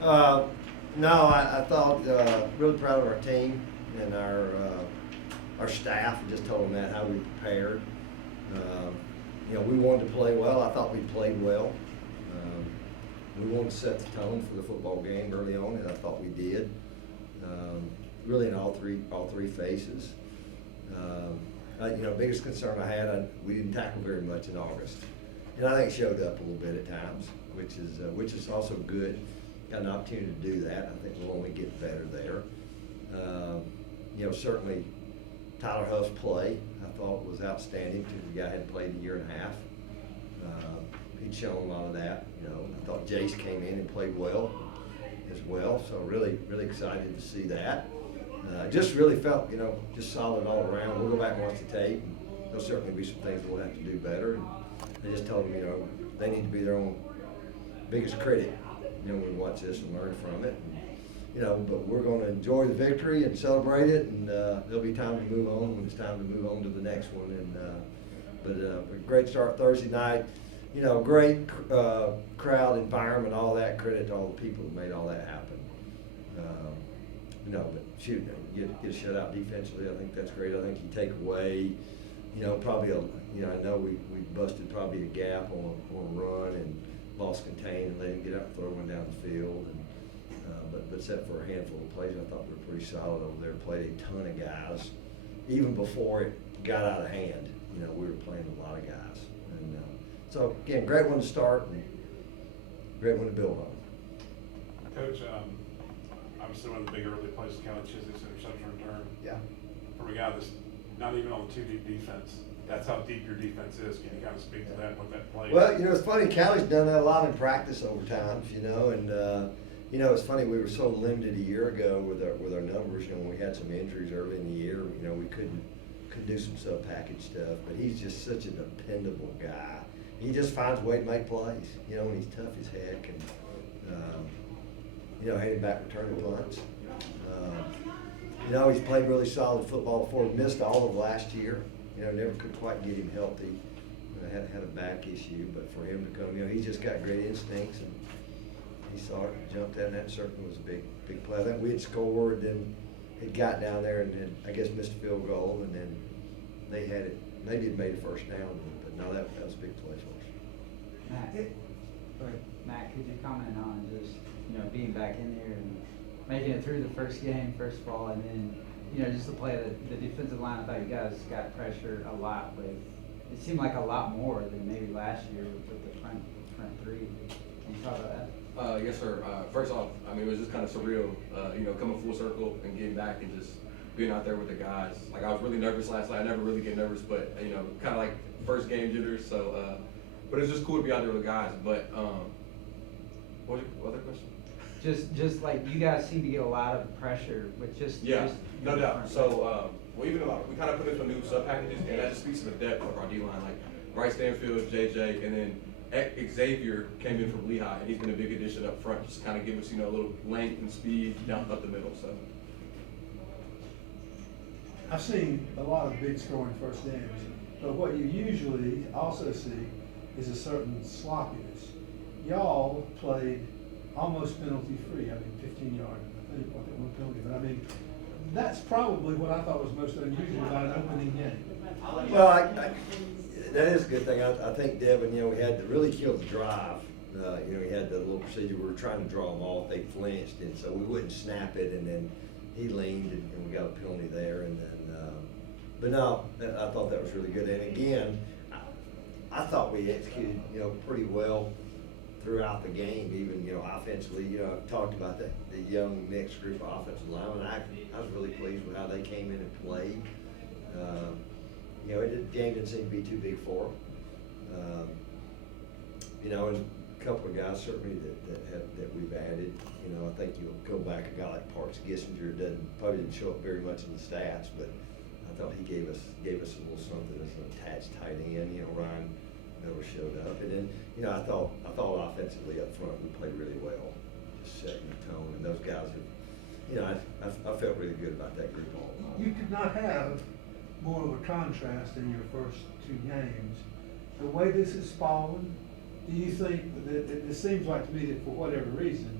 No, I thought, really proud of our team and our staff. I just told them that, how we prepared. We wanted to play well. I thought we played well. We wanted to set the tone for the football game early on, and I thought we did. Really in all three phases. Biggest concern I had, we didn't tackle very much in August. And I think it showed up a little bit at times, which is also good. Got an opportunity to do that. I think we'll only get better there. Certainly Tyler Huff's play, I thought, was outstanding because the guy hadn't played a year and a half. He'd shown a lot of that. I thought Jace came in and played well as well. So really, really excited to see that. Just really felt, just solid all around. We'll go back and watch the tape. And there'll certainly be some things we'll have to do better. And I just told them, they need to be their own biggest critic, when we watch this and learn from it. And, but we're going to enjoy the victory and celebrate it, and there'll be time to move on when it's time to move on to the next one. And but a great start Thursday night. Great crowd environment, all that. Credit to all the people that made all that happen. But shoot, get a shutout defensively. I think that's great. I think you take away, probably I know we busted probably a gap on a run and lost contain and let him get out and throw one down the field. And, but except for a handful of plays, I thought we were pretty solid over there. Played a ton of guys. Even before it got out of hand, we were playing a lot of guys. And so, again, great one to start and great one to build on. Coach, obviously one of the big early plays kind of Chiswick's interception return. Yeah. From a guy that's not even on the two-deep defense. That's how deep your defense is. Can you kind of speak to that, what that play? Well, it's funny. Callie's done that a lot in practice over times, and it's funny. We were so limited a year ago with our numbers. When we had some injuries early in the year, we couldn't do some sub-package stuff. But he's just such a dependable guy. He just finds a way to make plays, and he's tough as heck. And heading back returning punts. He's played really solid football before. Missed all of last year. Never could quite get him healthy. Had a back issue, but for him to come, he's just got great instincts, and he saw it, jumped at it, and that certainly was a big play. I think we had scored, then it got down there and then I guess missed a field goal, and then they had it. Maybe it made a first down, but no, that was a big play for us. Matt, could you comment on just being back in there and making it through the first game, first of all, and then just the play of the defensive line? I thought you guys got pressure a lot with. It seemed like a lot more than maybe last year with the front three. Can you talk about that? Yes, sir. First off, it was just kind of surreal, coming full circle and getting back and just being out there with the guys. Like, I was really nervous last night. I never really get nervous, but kind of like first game jitters. So, but it's just cool to be out there with the guys. But what was your other question? Just like you guys seem to get a lot of pressure with just no doubt. So we kind of put into new sub packages, and that just speaks to the depth of our D line. Like Bryce Stanfield, JJ, and then Xavier came in from Lehigh, and he's been a big addition up front, just kind of give us a little length and speed down up the middle. So I've seen a lot of big scoring first games, but what you usually also see is a certain sloppiness. Y'all played almost penalty free. 15 yards. I think one penalty, but that's probably what I thought was most unusual about an opening game. Well, that is a good thing. I think, Devin, we had to really kill the drive. We had the little procedure. We were trying to draw them off. They flinched, and so we wouldn't snap it, and then he leaned, and we got a penalty there. And then, but no, I thought that was really good. And again, I thought we executed, pretty well throughout the game, even, offensively. I've talked about the young mixed group of offensive linemen. I was really pleased with how they came in and played. The game didn't seem to be too big for them. And a couple of guys certainly that we've added. I think you'll go back, a guy like Parks Gissinger probably didn't show up very much in the stats, but I thought he gave us a little something as an attached tight end. Ryan Miller showed up, and then I thought offensively up front we played really well, just setting the tone. And those guys have, I felt really good about that group all along. You could not have more of a contrast in your first two games. The way this has fallen, do you think that it seems like to me that for whatever reason,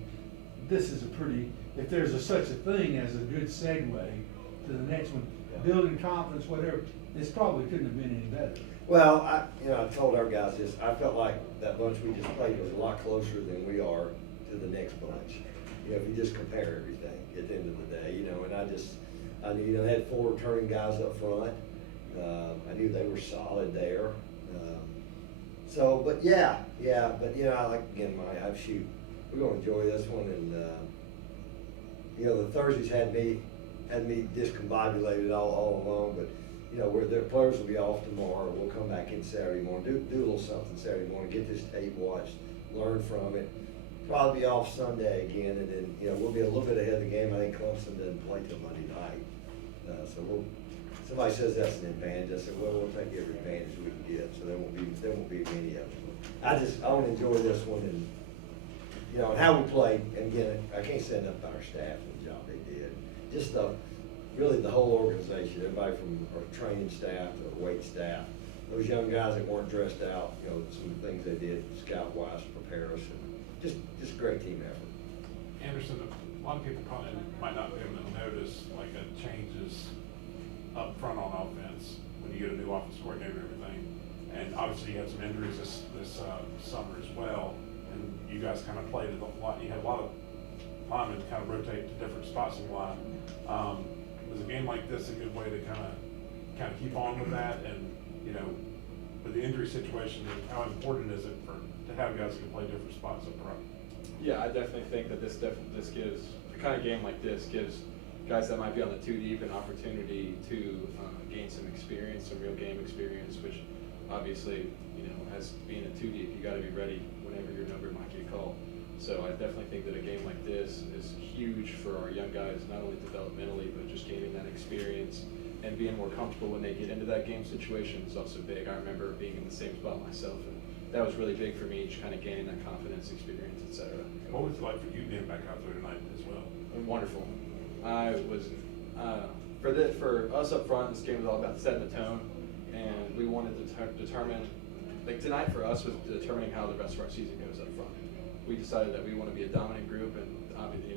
this is a pretty, if there's such a thing as a good segue to the next one, building confidence, whatever, this probably couldn't have been any better. Well, I told our guys this, I felt like that bunch we just played was a lot closer than we are to the next bunch. If you just compare everything at the end of the day, and I knew, they had 4 returning guys up front. I knew they were solid there. But I like, again, we're gonna enjoy this one, and, the Thursdays had me discombobulated all along, but, where their players will be off tomorrow, we'll come back in Saturday morning, do a little something Saturday morning, get this tape watched, learn from it. Probably be off Sunday again, and then, we'll be a little bit ahead of the game. I think Clemson doesn't play till Monday night. Somebody says that's an advantage. I said, well, we'll take every advantage we can get, so there won't be many of them. I want to enjoy this one, and, and how we played. And again, I can't say enough about our staff and the job they did. Just really the whole organization, everybody from our training staff to our weight staff, those young guys that weren't dressed out, some things they did scout-wise to prepare us, and just a great team effort. Anderson, a lot of people probably might not be able to notice like the changes up front on offense when you get a new offense coordinator and everything. And obviously you had some injuries this summer as well, and you guys kind of played it a lot. You had a lot of linemen kind of rotate to different spots in the line. Was a game like this a good way to kind of keep on with that? And with the injury situation, how important is it to have guys who can play different spots up front? Yeah, I definitely think that this gives a kind of game like this gives guys that might be on the 2 deep an opportunity to gain some experience, some real game experience, which obviously, as being a 2 deep, you got to be ready whenever your number might get called. So I definitely think that a game like this is huge for our young guys, not only developmentally, but just gaining that experience and being more comfortable when they get into that game situation is also big. I remember being in the same spot myself, and that was really big for me, just kind of gaining that confidence, experience, etc. What was it like for you being back out there tonight as well? Wonderful. I was for us up front. This game was all about setting the tone, and we wanted to determine. Like tonight for us was determining how the rest of our season goes up front. We decided that we want to be a dominant group, and obviously,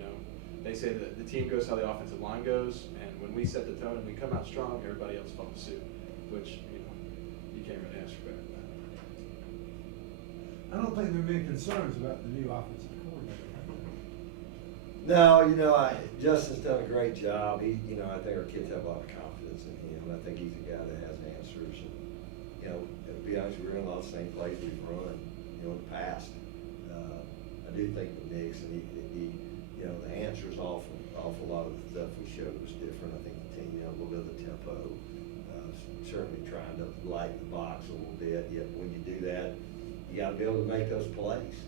they say that the team goes how the offensive line goes, and when we set the tone and we come out strong, everybody else follows suit, which you can't really ask for better than that. I don't think there have been concerns about the new offensive coordinator. No, Justin's done a great job. I think our kids have a lot of confidence in him. I think he's a guy that has answers. And, to be honest, we're in a lot of the same plays we've run, in the past. I do think with Nix, and he the answers off a lot of the stuff we showed was different. I think the team, a little bit of the tempo, certainly trying to lighten the box a little bit. Yet when you do that, you got to be able to make those plays.